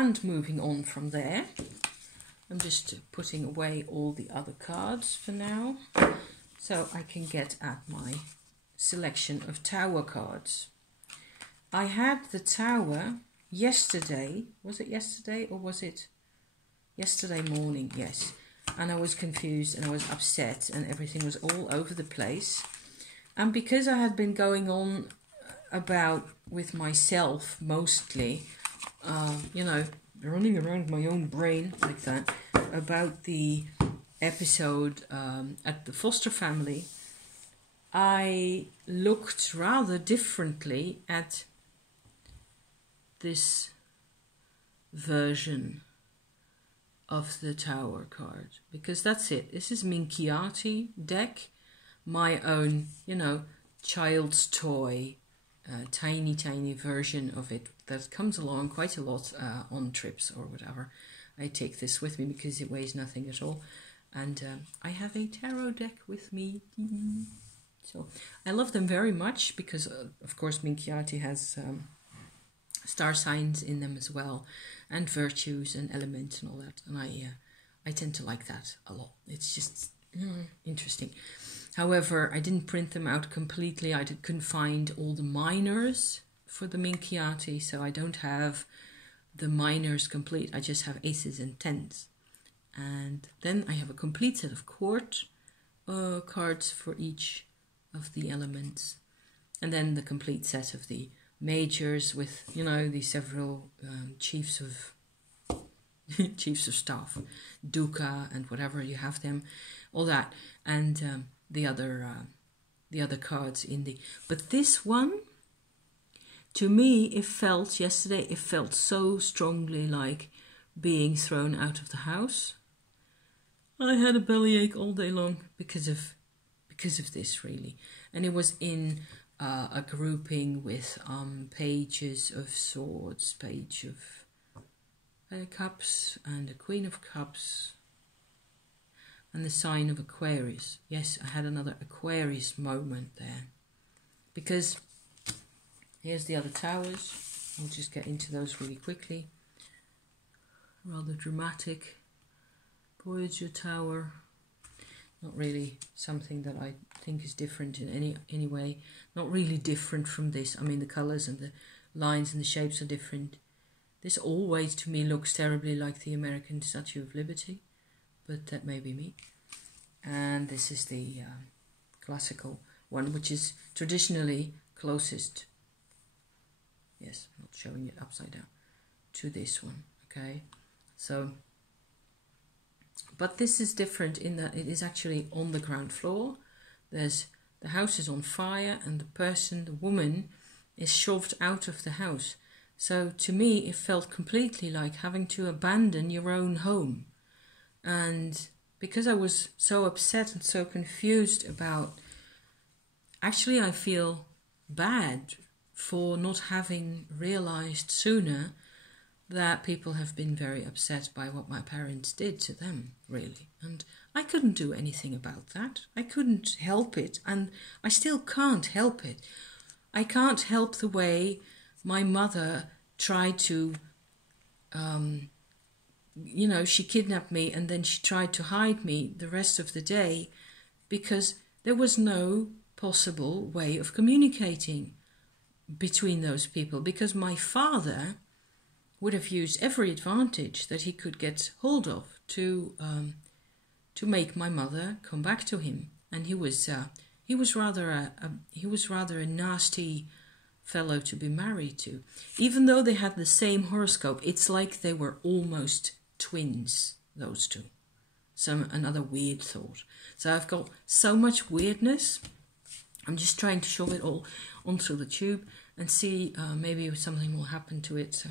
And moving on from there, I'm just putting away all the other cards for now, so I can get at my selection of Tower cards. I had the Tower yesterday. Was it yesterday or was it yesterday morning? Yes. And I was confused and I was upset and everything was all over the place. And because I had been going on about with myself mostly, you know, running around my own brain like that, about the episode at the foster family, I looked rather differently at this version of the Tower card, because that's it. This is Minchiate deck, my own, you know, child's toy, tiny version of it that comes along quite a lot on trips or whatever. I take this with me because it weighs nothing at all, and I have a tarot deck with me. So I love them very much because, of course, Minchiate has star signs in them as well, and virtues and elements and all that, and I tend to like that a lot. It's just interesting. However, I didn't print them out completely. I couldn't find all the minors for the Minchiate, so I don't have the minors complete. I just have aces and tens, and then I have a complete set of court cards for each of the elements, and then the complete set of the majors with, you know, the several chiefs of staff, duca and whatever you have them, all that, and the other cards in the. But this one, to me, it felt so strongly like being thrown out of the house. I had a bellyache all day long because of this, really, and it was in a grouping with pages of swords, page of cups, and a queen of cups, and the sign of Aquarius. Yes, I had another Aquarius moment there, because here's the other towers. I'll just get into those really quickly. Rather dramatic. Voyager Tower. Not really something that I think is different in any way. Not really different from this. I mean, the colours and the lines and the shapes are different. This always, to me, looks terribly like the American Statue of Liberty, but that may be me. And this is the classical one, which is traditionally closest, yes, I'm not showing it upside down, to this one, okay? So, but this is different in that it is actually on the ground floor. The house is on fire, and the woman, is shoved out of the house. So to me, it felt completely like having to abandon your own home. And because I was so upset and so confused about, actually I feel bad for not having realized sooner that people have been very upset by what my parents did to them, really. And I couldn't do anything about that. I couldn't help it, and I still can't help it. I can't help the way my mother tried to, you know, she kidnapped me and then she tried to hide me the rest of the day because there was no possible way of communicating between those people, because my father would have used every advantage that he could get hold of to make my mother come back to him. And he was rather a nasty fellow to be married to. Even though they had the same horoscope, it's like they were almost twins, those two. Another weird thought. So I've got so much weirdness. I'm just trying to shove it all onto the tube and see maybe if something will happen to it.